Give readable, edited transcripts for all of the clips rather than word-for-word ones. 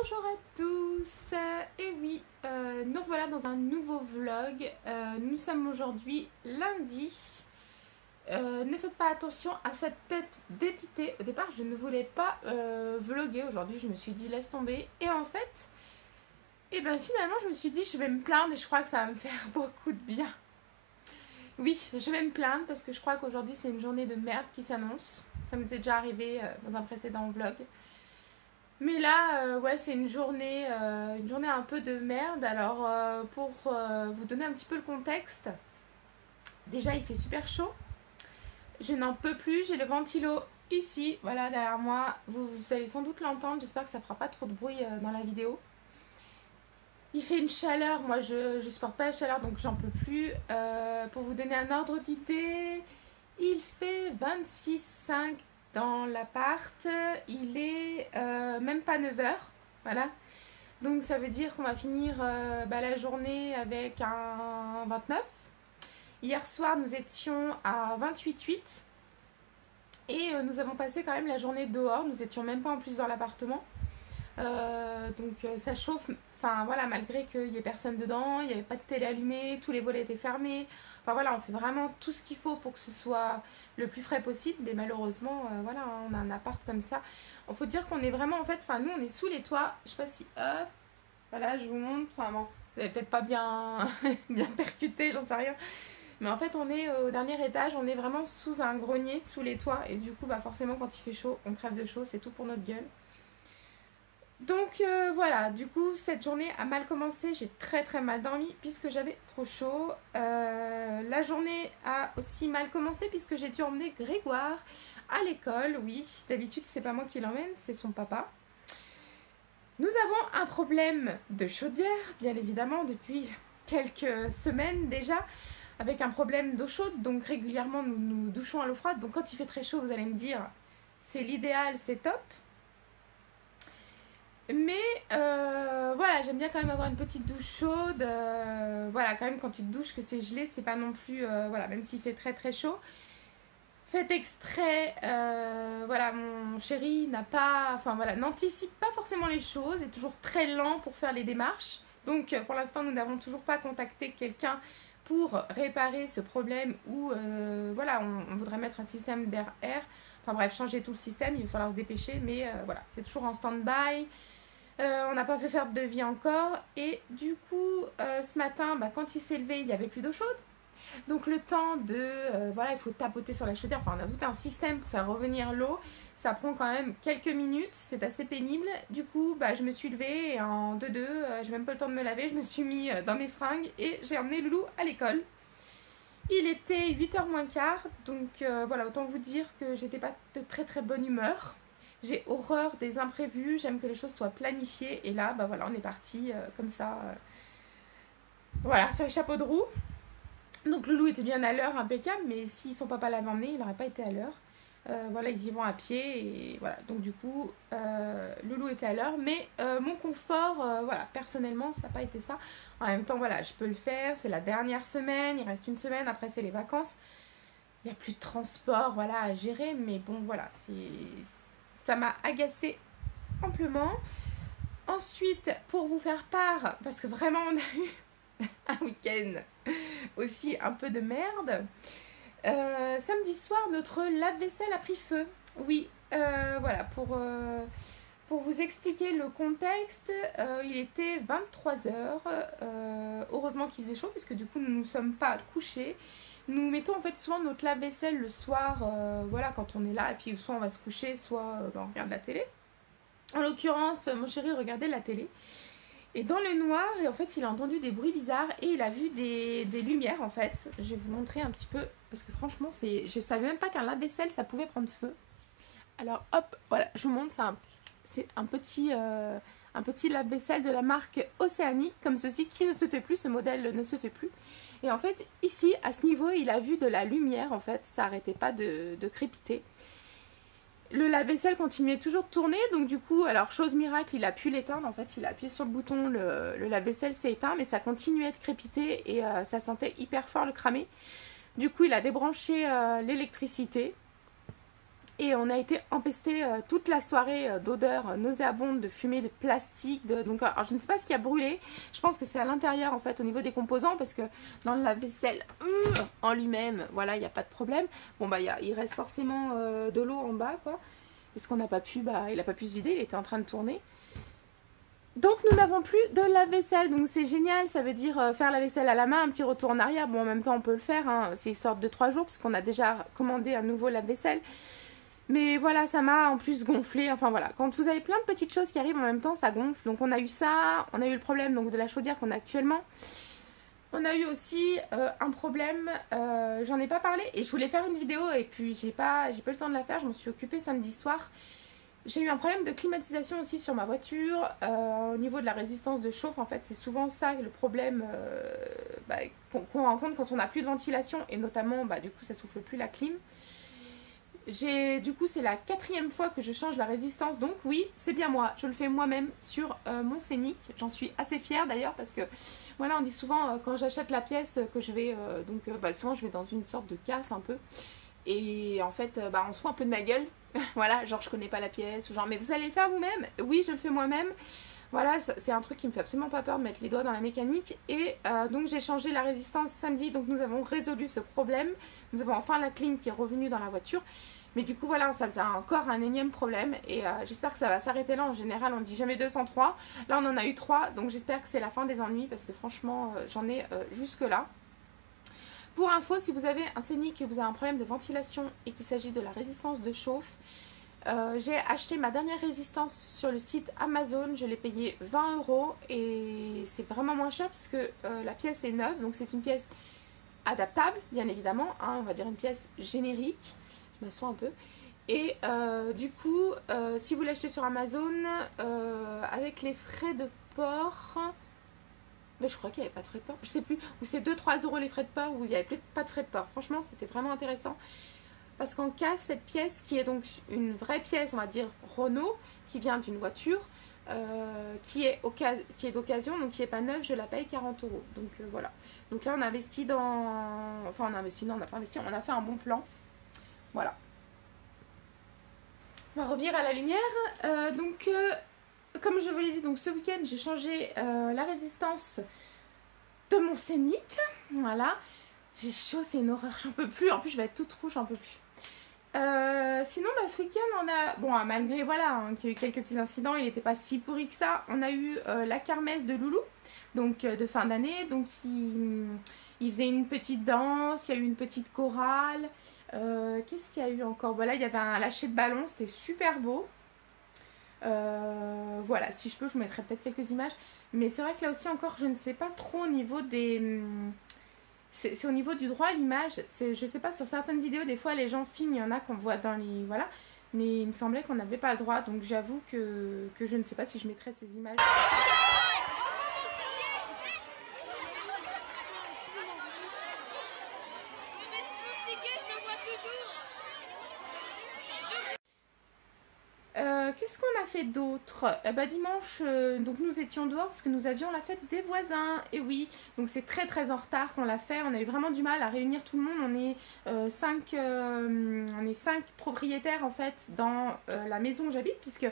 Bonjour à tous, et oui, nous voilà dans un nouveau vlog. Nous sommes aujourd'hui lundi. Ne faites pas attention à cette tête dépitée. Au départ, je ne voulais pas vlogger aujourd'hui. Je me suis dit laisse tomber. Et en fait, finalement, je me suis dit je vais me plaindre et je crois que ça va me faire beaucoup de bien. Oui, je vais me plaindre parce que je crois qu'aujourd'hui c'est une journée de merde qui s'annonce. Ça m'était déjà arrivé dans un précédent vlog. Mais là, ouais, c'est une journée un peu de merde. Alors, pour vous donner un petit peu le contexte, déjà il fait super chaud. Je n'en peux plus. J'ai le ventilo ici, voilà, derrière moi. Vous allez sans doute l'entendre. J'espère que ça fera pas trop de bruit dans la vidéo. Il fait une chaleur. Moi, je supporte pas la chaleur, donc j'en peux plus. Pour vous donner un ordre d'idée, il fait 26,5 dans l'appart. Il est même pas 9 heures. Voilà. Donc ça veut dire qu'on va finir la journée avec un 29. Hier soir, nous étions à 28,8. Et nous avons passé quand même la journée dehors. Nous étions même pas en plus dans l'appartement. Donc ça chauffe. Enfin voilà, malgré qu'il n'y ait personne dedans, il n'y avait pas de télé allumée, tous les volets étaient fermés. Enfin voilà, on fait vraiment tout ce qu'il faut pour que ce soit le plus frais possible. Mais malheureusement, voilà, on a un appart comme ça. Il faut dire qu'on est vraiment en fait, enfin nous on est sous les toits. Je sais pas si, hop, voilà, je vous montre. Enfin bon, vous n'avez peut-être pas bien, bien percuté, j'en sais rien. Mais en fait, on est au dernier étage, on est vraiment sous un grenier, sous les toits. Et du coup, forcément, quand il fait chaud, on crève de chaud, c'est tout pour notre gueule. Donc voilà, du coup cette journée a mal commencé, j'ai très mal dormi puisque j'avais trop chaud. La journée a aussi mal commencé puisque j'ai dû emmener Grégoire à l'école. Oui, d'habitude c'est pas moi qui l'emmène, c'est son papa. Nous avons un problème de chaudière, bien évidemment, depuis quelques semaines déjà, avec un problème d'eau chaude, donc régulièrement nous nous douchons à l'eau froide. Donc quand il fait très chaud, vous allez me dire, c'est l'idéal, c'est top. Mais voilà, j'aime bien quand même avoir une petite douche chaude. Voilà, quand même quand tu te douches que c'est gelé, c'est pas non plus... voilà, même s'il fait très chaud. Faites exprès, voilà, mon chéri n'a pas... Enfin voilà, n'anticipe pas forcément les choses, est toujours très lent pour faire les démarches. Donc pour l'instant, nous n'avons toujours pas contacté quelqu'un pour réparer ce problème ou voilà, on voudrait mettre un système d'air-air. Enfin bref, changer tout le système, il va falloir se dépêcher, mais voilà, c'est toujours en stand-by. On n'a pas fait faire de devis encore. Et du coup, ce matin, quand il s'est levé, il n'y avait plus d'eau chaude. Donc le temps de... voilà, il faut tapoter sur la chaudière. Enfin, on a tout un système pour faire revenir l'eau. Ça prend quand même quelques minutes. C'est assez pénible. Du coup, je me suis levée et en 2-2, j'ai même pas le temps de me laver. Je me suis mis dans mes fringues et j'ai emmené Loulou à l'école. Il était 8h moins quart. Donc voilà, autant vous dire que j'étais pas de très bonne humeur. J'ai horreur des imprévus, j'aime que les choses soient planifiées. Et là, voilà, on est parti comme ça, voilà, sur les chapeaux de roue. Donc Loulou était bien à l'heure, impeccable, mais si son papa l'avait emmené, il n'aurait pas été à l'heure. Voilà, ils y vont à pied, et voilà. Donc du coup, Loulou était à l'heure, mais mon confort, voilà, personnellement, ça n'a pas été ça. En même temps, voilà, je peux le faire, c'est la dernière semaine, il reste une semaine, après c'est les vacances. Il n'y a plus de transport, voilà, à gérer, mais bon, voilà, ça m'a agacée amplement. Ensuite, pour vous faire part, parce que vraiment on a eu un week-end aussi un peu de merde, samedi soir, notre lave-vaisselle a pris feu. Oui, voilà, pour vous expliquer le contexte, il était 23h. Heureusement qu'il faisait chaud, puisque du coup, nous ne nous sommes pas couchés. Nous mettons en fait souvent notre lave-vaisselle le soir, voilà, quand on est là, et puis soit on va se coucher, soit on regarde la télé. En l'occurrence, mon chéri regardait la télé. Et dans le noir, et en fait, il a entendu des bruits bizarres et il a vu des lumières en fait. Je vais vous montrer un petit peu, parce que franchement, je savais même pas qu'un lave-vaisselle, ça pouvait prendre feu. Alors hop, voilà, je vous montre, c'est un petit lave-vaisselle de la marque Océanique, comme ceci, qui ne se fait plus, ce modèle ne se fait plus. Et en fait, ici, à ce niveau, il a vu de la lumière, en fait, ça arrêtait pas de crépiter. Le lave-vaisselle continuait toujours de tourner, donc du coup, alors chose miracle, il a pu l'éteindre, en fait, il a appuyé sur le bouton, le lave-vaisselle s'est éteint, mais ça continuait de crépiter et ça sentait hyper fort le cramer. Du coup, il a débranché l'électricité. Et on a été empesté toute la soirée d'odeurs nauséabondes, de fumée, de plastique. Donc, alors, je ne sais pas ce qui a brûlé. Je pense que c'est à l'intérieur, en fait, au niveau des composants, parce que dans le lave-vaisselle en lui-même, voilà, il n'y a pas de problème. Bon, bah, il reste forcément de l'eau en bas, quoi. Parce qu'on n'a pas pu, il n'a pas pu se vider, il était en train de tourner. Donc nous n'avons plus de lave-vaisselle, donc c'est génial, ça veut dire faire la vaisselle à la main, un petit retour en arrière. Bon, en même temps on peut le faire, hein. C'est une sorte de 3 jours parce qu'on a déjà commandé un nouveau lave-vaisselle. Mais voilà, ça m'a en plus gonflé, enfin voilà. Quand vous avez plein de petites choses qui arrivent en même temps, ça gonfle. Donc on a eu ça, on a eu le problème donc, de la chaudière qu'on a actuellement. On a eu aussi un problème, j'en ai pas parlé et je voulais faire une vidéo et puis j'ai pas eu le temps de la faire, je m'en suis occupée samedi soir. J'ai eu un problème de climatisation aussi sur ma voiture, au niveau de la résistance de chauffe. En fait, c'est souvent ça le problème qu'on rencontre quand on n'a plus de ventilation et notamment, du coup, ça souffle plus la clim. Du coup, c'est la 4e fois que je change la résistance, donc oui, c'est bien moi. Je le fais moi-même sur mon Scénic. J'en suis assez fière d'ailleurs parce que, voilà, on dit souvent quand j'achète la pièce que je vais, souvent je vais dans une sorte de casse un peu. Et en fait, on se fout un peu de ma gueule. Voilà, genre je connais pas la pièce, ou genre mais vous allez le faire vous-même? Oui, je le fais moi-même. Voilà, c'est un truc qui me fait absolument pas peur de mettre les doigts dans la mécanique. Et donc j'ai changé la résistance samedi, donc nous avons résolu ce problème. Nous avons enfin la clim qui est revenue dans la voiture. Mais du coup voilà, ça faisait encore un énième problème. Et j'espère que ça va s'arrêter là. En général, on dit jamais 203. Là, on en a eu 3. Donc j'espère que c'est la fin des ennuis parce que franchement, j'en ai jusque là. Pour info, si vous avez un Scénic et que vous avez un problème de ventilation et qu'il s'agit de la résistance de chauffe, j'ai acheté ma dernière résistance sur le site Amazon, je l'ai payé 20 € et c'est vraiment moins cher puisque la pièce est neuve, donc c'est une pièce adaptable, bien évidemment, hein, on va dire une pièce générique, je m'assois un peu. Et du coup, si vous l'achetez sur Amazon, avec les frais de port... Mais je crois qu'il n'y avait pas de frais de port, je sais plus, ou c'est 2-3 € les frais de port, ou il n'y avait peut-être pas de frais de port. Franchement, c'était vraiment intéressant. Parce qu'en cas, cette pièce qui est donc une vraie pièce, on va dire Renault, qui vient d'une voiture, qui est d'occasion, donc qui n'est pas neuve, je la paye 40 €. Donc voilà. Donc là, on a investi dans... Enfin, on a investi, non, on n'a pas investi, on a fait un bon plan. Voilà. On va revenir à la lumière. Comme je vous l'ai dit, donc ce week-end, j'ai changé la résistance de mon Scénic. Voilà. J'ai chaud, c'est une horreur, j'en peux plus. En plus, je vais être toute rouge, j'en peux plus. Sinon, ce week-end, on a... Bon, malgré, voilà, qu'il y a eu quelques petits incidents, il n'était pas si pourri que ça. On a eu la kermesse de Loulou, donc de fin d'année. Donc, il faisait une petite danse, il y a eu une petite chorale. Qu'est-ce qu'il y a eu encore? Voilà, il y avait un lâcher de ballon, c'était super beau. Voilà, si je peux, je vous mettrai peut-être quelques images. Mais c'est vrai que là aussi encore, je ne sais pas trop au niveau des... C'est au niveau du droit à l'image. Je sais pas, sur certaines vidéos, des fois, les gens filment, il y en a qu'on voit dans les... Voilà. Mais il me semblait qu'on n'avait pas le droit. Donc j'avoue que je ne sais pas si je mettrai ces images. Qu'est-ce qu'on a fait d'autre? Dimanche, donc nous étions dehors parce que nous avions la fête des voisins. Et oui, donc c'est très très en retard qu'on l'a fait. On a eu vraiment du mal à réunir tout le monde. On est 5 propriétaires en fait dans la maison où j'habite, puisque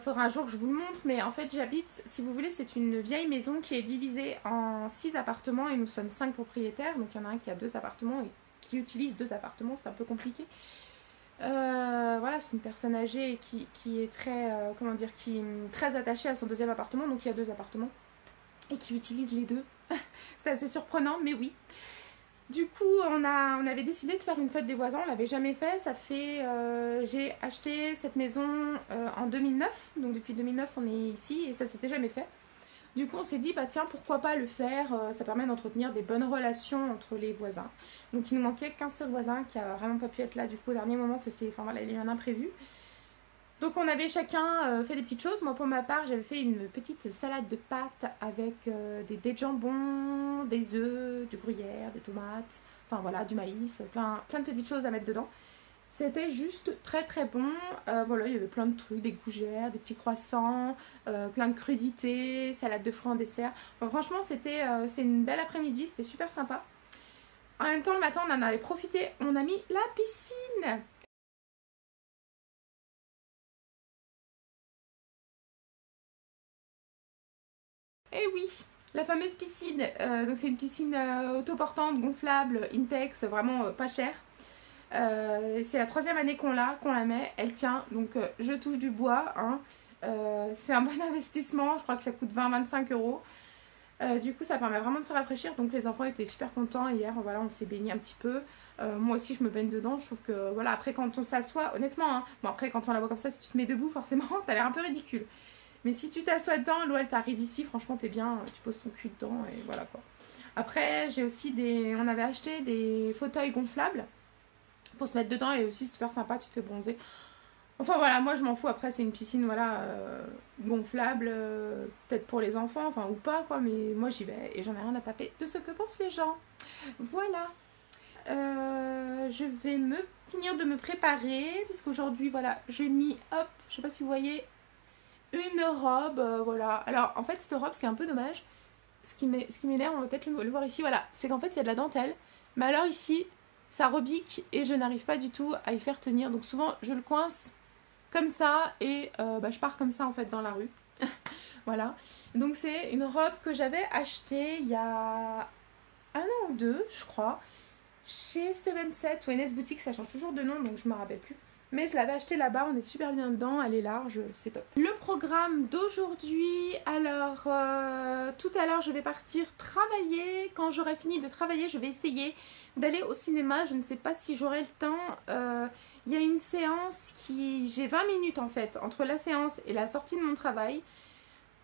faudra un jour que je vous le montre. Mais en fait, j'habite, si vous voulez, c'est une vieille maison qui est divisée en 6 appartements et nous sommes 5 propriétaires. Donc il y en a un qui a 2 appartements et qui utilise 2 appartements. C'est un peu compliqué. Voilà, c'est une personne âgée qui est très, très attachée à son 2e appartement, donc il y a 2 appartements, et qui utilise les 2. C'est assez surprenant, mais oui. Du coup, on avait décidé de faire une fête des voisins, on l'avait jamais fait, j'ai acheté cette maison en 2009, donc depuis 2009 on est ici, et ça s'était jamais fait. Du coup, on s'est dit, tiens, pourquoi pas le faire, ça permet d'entretenir des bonnes relations entre les voisins. Donc, il nous manquait qu'un seul voisin qui a vraiment pas pu être là. Du coup, au dernier moment, il y a eu un imprévu. Donc, on avait chacun fait des petites choses. Moi, pour ma part, j'avais fait une petite salade de pâtes avec des de jambon, des œufs, du gruyère, des tomates, enfin voilà, du maïs, plein de petites choses à mettre dedans. C'était juste très très bon. Voilà, il y avait plein de trucs, des gougères, des petits croissants, plein de crudités, salade de fruits en dessert. Enfin, franchement, c'était une belle après-midi, c'était super sympa. En même temps, le matin, on en avait profité, on a mis la piscine. Et oui, la fameuse piscine. Donc c'est une piscine autoportante, gonflable, Intex, vraiment pas chère. C'est la 3e année qu'on la met. Elle tient, donc je touche du bois. Hein. C'est un bon investissement. Je crois que ça coûte 20-25 euros. Du coup, ça permet vraiment de se rafraîchir. Donc les enfants étaient super contents. Hier, voilà, on s'est baigné un petit peu. Moi aussi, je me baigne dedans. Je trouve que, voilà, après, quand on s'assoit, honnêtement, hein, bon, après, quand on la voit comme ça, si tu te mets debout, forcément, t'as l'air un peu ridicule. Mais si tu t'assois dedans, l'eau, elle t'arrive ici, franchement, t'es bien. Tu poses ton cul dedans et voilà quoi. Après, j'ai aussi on avait acheté des fauteuils gonflables pour se mettre dedans et aussi super sympa, tu te fais bronzer. Enfin voilà, moi je m'en fous, après c'est une piscine voilà gonflable, peut-être pour les enfants, enfin ou pas quoi, mais moi j'y vais et j'en ai rien à taper de ce que pensent les gens. Voilà. Je vais finir de me préparer, parce qu'aujourd'hui voilà, j'ai mis, hop, je sais pas si vous voyez, une robe, voilà. Alors en fait cette robe, ce qui est un peu dommage, ce qui m'énerve, on va peut-être le voir ici, voilà, c'est qu'en fait il y a de la dentelle, mais alors ici, ça rebique et je n'arrive pas du tout à y faire tenir, donc souvent je le coince comme ça et je pars comme ça en fait dans la rue. Voilà, donc c'est une robe que j'avais achetée il y a 1 an ou 2 je crois, chez 77 ou NS Boutique, ça change toujours de nom donc je me rappelle plus. Mais je l'avais acheté là-bas, on est super bien dedans, elle est large, c'est top. Le programme d'aujourd'hui, alors tout à l'heure je vais partir travailler. Quand j'aurai fini de travailler, je vais essayer d'aller au cinéma. Je ne sais pas si j'aurai le temps. Il y a une séance j'ai 20 minutes en fait, entre la séance et la sortie de mon travail.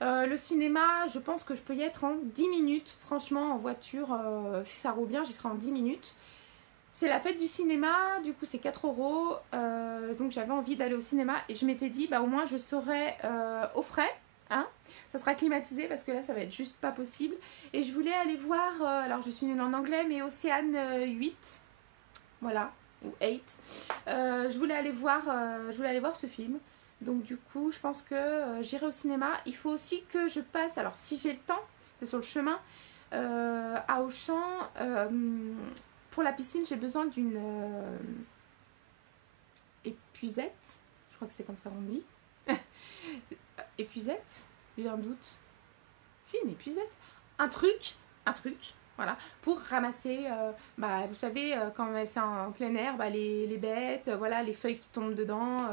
Le cinéma, je pense que je peux y être en 10 minutes. Franchement, en voiture, si ça roule bien, j'y serai en 10 minutes. C'est la fête du cinéma, du coup c'est 4 euros. Donc j'avais envie d'aller au cinéma et je m'étais dit, bah au moins je serai au frais. Hein, ça sera climatisé parce que là ça va être juste pas possible. Et je voulais aller voir, alors je suis nulle en anglais, mais Océane 8. Voilà, ou 8. Je voulais aller voir ce film. Donc du coup je pense que j'irai au cinéma. Il faut aussi que je passe, alors si j'ai le temps, c'est sur le chemin, à Auchan. Pour la piscine, j'ai besoin d'une épuisette. Je crois que c'est comme ça qu'on dit. Épuisette, j'ai un doute. Si, une épuisette. Un truc, voilà, pour ramasser, vous savez, quand c'est en plein air, les bêtes, voilà, les feuilles qui tombent dedans.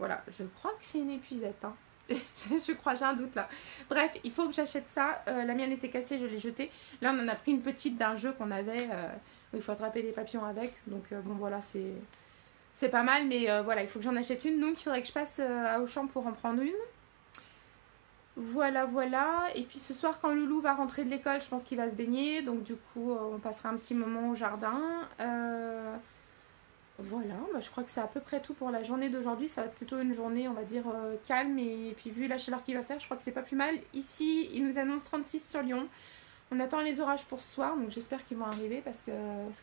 Voilà, je crois que c'est une épuisette. Hein. Je crois, j'ai un doute là. Bref, il faut que j'achète ça. La mienne était cassée, je l'ai jetée. Là, on en a pris une petite d'un jeu qu'on avait. Il faut attraper les papillons avec, donc bon voilà, c'est pas mal, mais voilà, il faut que j'en achète une, donc il faudrait que je passe à Auchan pour en prendre une. Voilà, voilà, et puis ce soir quand Loulou va rentrer de l'école, je pense qu'il va se baigner, donc du coup on passera un petit moment au jardin. Voilà, je crois que c'est à peu près tout pour la journée d'aujourd'hui. Ça va être plutôt une journée, on va dire, calme, et puis vu la chaleur qu'il va faire, je crois que c'est pas plus mal. Ici, il nous annonce 36 sur Lyon. On attend les orages pour ce soir, donc j'espère qu'ils vont arriver parce que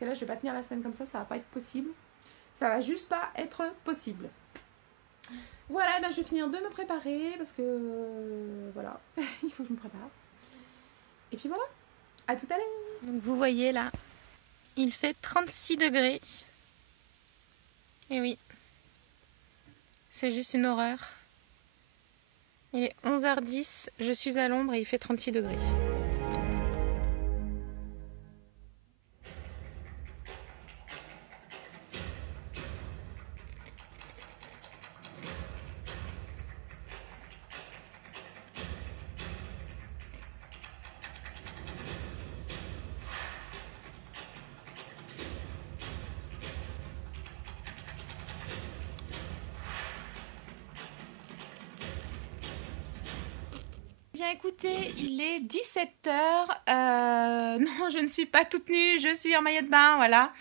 là, je vais pas tenir la semaine comme ça va pas être possible. Ça va juste pas être possible. Voilà, je vais finir de me préparer parce que voilà, il faut que je me prépare. Et puis voilà, à tout à l'heure. Donc vous voyez là, il fait 36 degrés. Et oui, c'est juste une horreur. Il est 11h10, je suis à l'ombre et il fait 36 degrés. Bien écoutez, il est 17h. Non, je ne suis pas toute nue, je suis en maillot de bain, voilà.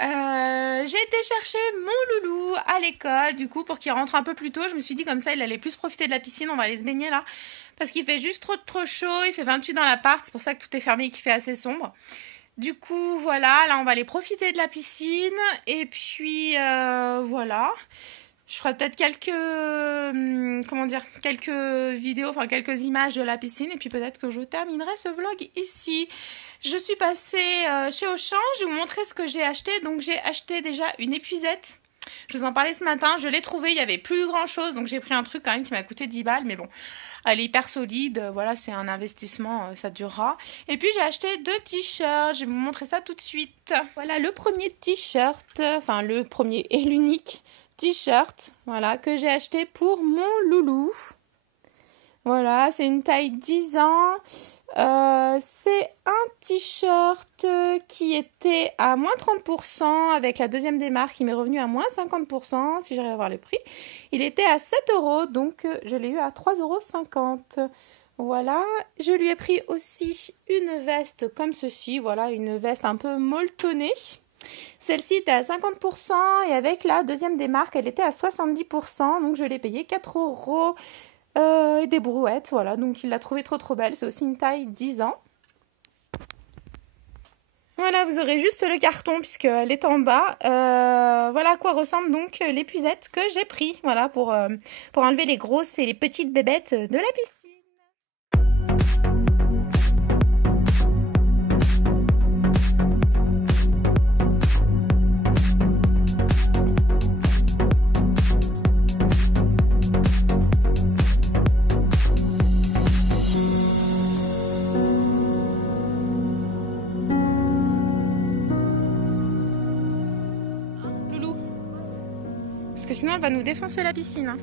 J'ai été chercher mon loulou à l'école, du coup, pour qu'il rentre un peu plus tôt. Je me suis dit comme ça, il allait plus profiter de la piscine. On va aller se baigner là, parce qu'il fait juste trop chaud. Il fait 28 dans l'appart, c'est pour ça que tout est fermé et qu'il fait assez sombre. Du coup, voilà, là, on va aller profiter de la piscine. Et puis, voilà. Je ferai peut-être quelques vidéos, enfin quelques images de la piscine. Et puis peut-être que je terminerai ce vlog ici. Je suis passée chez Auchan, je vais vous montrer ce que j'ai acheté. Donc j'ai acheté déjà une épuisette. Je vous en parlais ce matin, je l'ai trouvé, il y avait plus grand chose, donc j'ai pris un truc quand même qui m'a coûté 10 balles, mais bon, elle est hyper solide, voilà, c'est un investissement, ça durera. Et puis j'ai acheté 2 t-shirts, je vais vous montrer ça tout de suite. Voilà le premier t-shirt, enfin le premier et l'unique t-shirt, voilà, que j'ai acheté pour mon loulou. Voilà, c'est une taille 10 ans. C'est un t-shirt qui était à moins 30% avec la deuxième démarque qui m'est revenu à moins 50% si j'arrive à voir le prix. Il était à 7 €, donc je l'ai eu à 3,50 €. Voilà, je lui ai pris aussi une veste comme ceci, voilà, une veste un peu molletonnée. Celle-ci était à 50% et avec la deuxième démarque, elle était à 70%, donc je l'ai payé 4 € et des brouettes, voilà, donc il l'a trouvée trop belle, c'est aussi une taille 10 ans. Voilà, vous aurez juste le carton puisqu'elle est en bas. Voilà à quoi ressemblent donc l'épuisette que j'ai pris, voilà, pour enlever les grosses et les petites bébêtes de la piscine. Parce que sinon elle va nous défoncer la piscine. Hein.